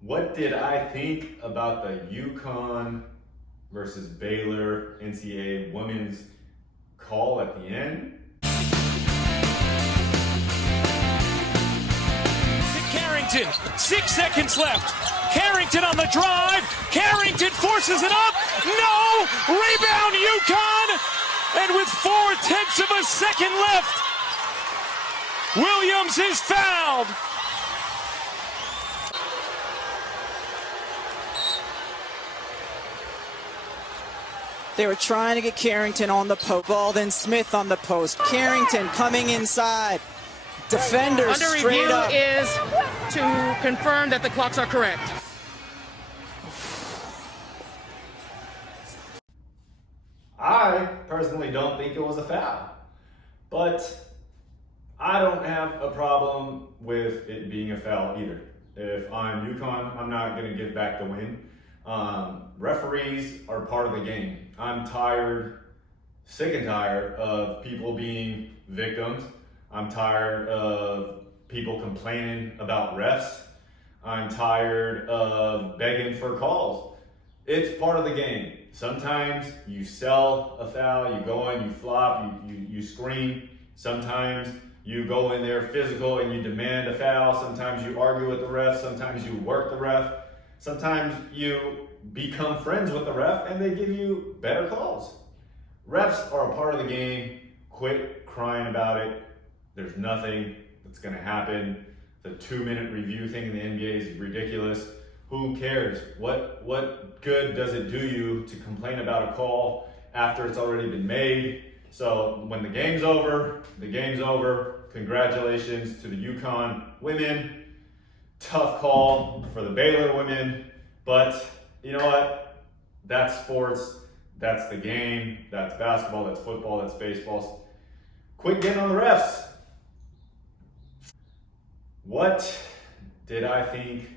What did I think about the UConn versus Baylor NCAA women's call at the end? Carrington, 6 seconds left. Carrington on the drive. Carrington forces it up. No! Rebound UConn! And with 4/10 of a second left, Williams is fouled. They were trying to get Carrington on the post. Ball, then Smith on the post. Carrington coming inside. Defender straight review up. Is to confirm that the clocks are correct. I personally don't think it was a foul, but I don't have a problem with it being a foul either. If I'm UConn, I'm not going to give back the win. Referees are part of the game. I'm tired, sick and tired of people being victims. I'm tired of people complaining about refs. I'm tired of begging for calls. It's part of the game. Sometimes you sell a foul, you go in, you flop, you scream. Sometimes you go in there physical and you demand a foul. Sometimes you argue with the ref. Sometimes you work the ref. Sometimes you become friends with the ref and they give you better calls. Refs are a part of the game. Quit crying about it. There's nothing that's going to happen. The 2-minute review thing in the NBA is ridiculous. Who cares? What good does it do you to complain about a call after it's already been made? So when the game's over, the game's over. Congratulations to the UConn women. Tough call for the Baylor women, but you know what? That's sports. That's the game. That's basketball. That's football. That's baseball. Quit getting on the refs. What did I think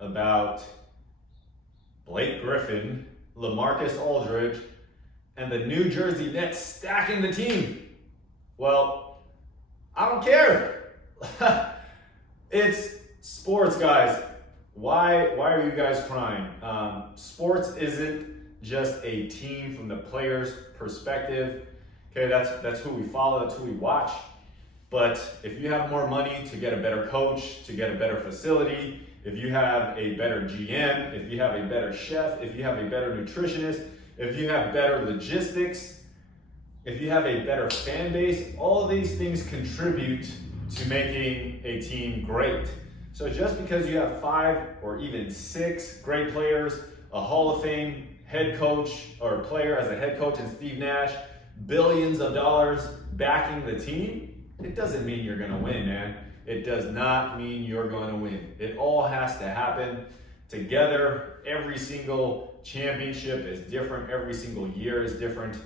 about Blake Griffin, LaMarcus Aldridge, and the New Jersey Nets stacking the team? Well, I don't care. It's sports, guys. Why are you guys crying? Sports isn't just a team from the player's perspective. Okay, that's who we follow, that's who we watch. But if you have more money to get a better coach, to get a better facility, if you have a better GM, if you have a better chef, if you have a better nutritionist, if you have better logistics, if you have a better fan base, all of these things contribute to making a team great. So just because you have 5 or even 6 great players, a Hall of Fame head coach or player as a head coach in Steve Nash, billions of dollars backing the team, it doesn't mean you're going to win, man. It does not mean you're going to win. It all has to happen together. Every single championship is different. Every single year is different.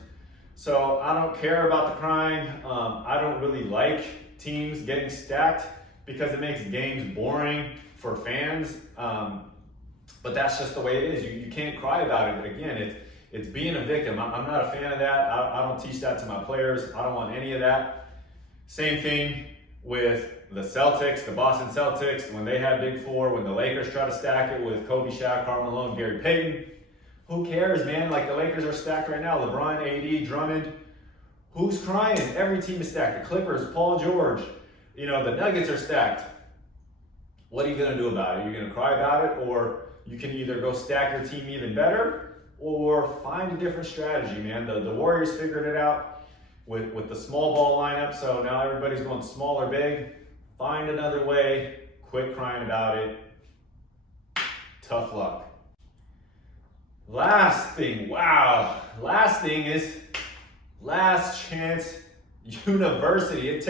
So I don't care about the crying. I don't really like teams getting stacked because it makes games boring for fans. But that's just the way it is. You can't cry about it. Again, it's being a victim. I'm not a fan of that. I don't teach that to my players. I don't want any of that. Same thing with the Celtics, the Boston Celtics, when they had Big Four, when the Lakers try to stack it with Kobe, Shaq, Karl Malone, Gary Payton. Who cares, man? Like the Lakers are stacked right now. LeBron, AD, Drummond. Who's crying? Every team is stacked. The Clippers, Paul George. You know, the Nuggets are stacked. What are you going to do about it? Are you going to cry about it? Or you can either go stack your team even better or find a different strategy, man. The Warriors figured it out with the small ball lineup. So now everybody's going small or big. Find another way. Quit crying about it. Tough luck. Last thing, wow. Last thing is Last Chance University. It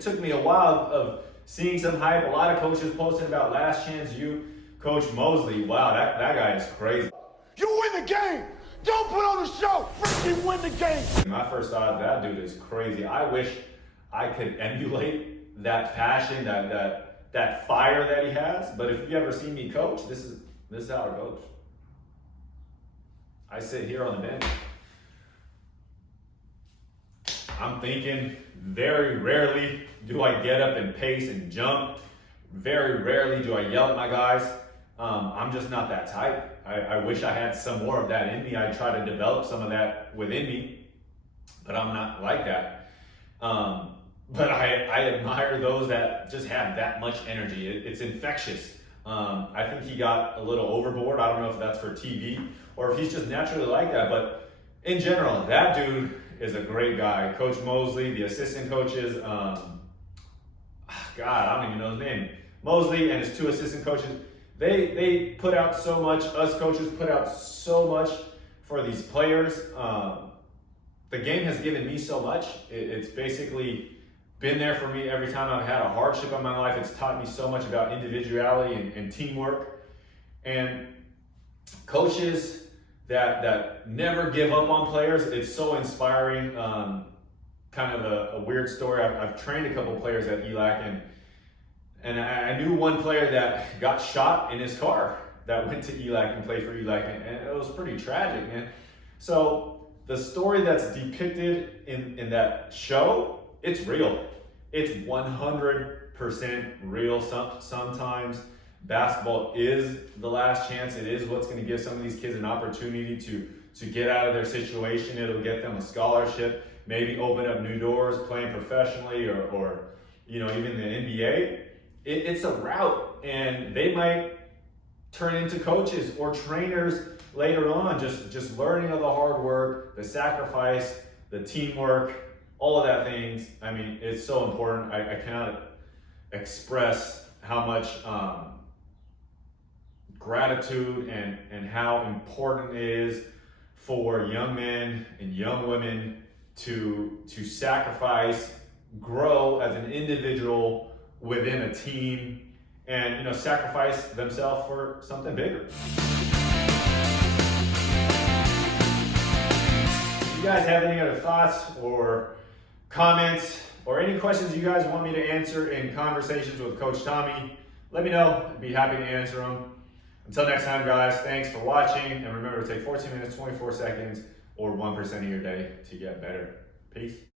took me a while of seeing some hype. A lot of coaches posting about Last Chance U. Coach Mosley. Wow, that guy is crazy. You win the game. Don't put on the show. Freaking win the game. My first thought, that dude is crazy. I wish I could emulate that passion, that fire that he has. But if you ever seen me coach, this is how I coach. I sit here on the bench. I'm thinking, very rarely do I get up and pace and jump. Very rarely do I yell at my guys. I'm just not that type. I wish I had some more of that in me. I try to develop some of that within me, but I'm not like that. But I admire those that just have that much energy. It's infectious. I think he got a little overboard. I don't know if that's for TV or if he's just naturally like that. But in general, that dude is a great guy. Coach Mosley, the assistant coaches, God, I don't even know his name. Mosley and his 2 assistant coaches, they put out so much. Us coaches put out so much for these players. The game has given me so much. It's basically been there for me every time I've had a hardship in my life. It's taught me so much about individuality and teamwork. And coaches that never give up on players, it's so inspiring. Kind of a weird story. I've trained a couple players at ELAC, and I knew one player that got shot in his car that went to ELAC and played for ELAC, and it was pretty tragic, man. So the story that's depicted in that show, it's real. It's 100% real. Sometimes basketball is the last chance. It is what's going to give some of these kids an opportunity to get out of their situation. It'll get them a scholarship, maybe open up new doors, playing professionally or even the NBA. It's a route, and they might turn into coaches or trainers later on, just learning of the hard work, the sacrifice, the teamwork, all of that things. I mean, it's so important. I cannot express how much gratitude and how important it is for young men and young women to sacrifice, grow as an individual within a team, and sacrifice themselves for something bigger. If you guys have any other thoughts or comments or any questions you guys want me to answer in conversations with Coach Tommy, let me know. I'd be happy to answer them. Until next time, guys, thanks for watching, and remember to take 14 minutes, 24 seconds, or 1% of your day to get better. Peace.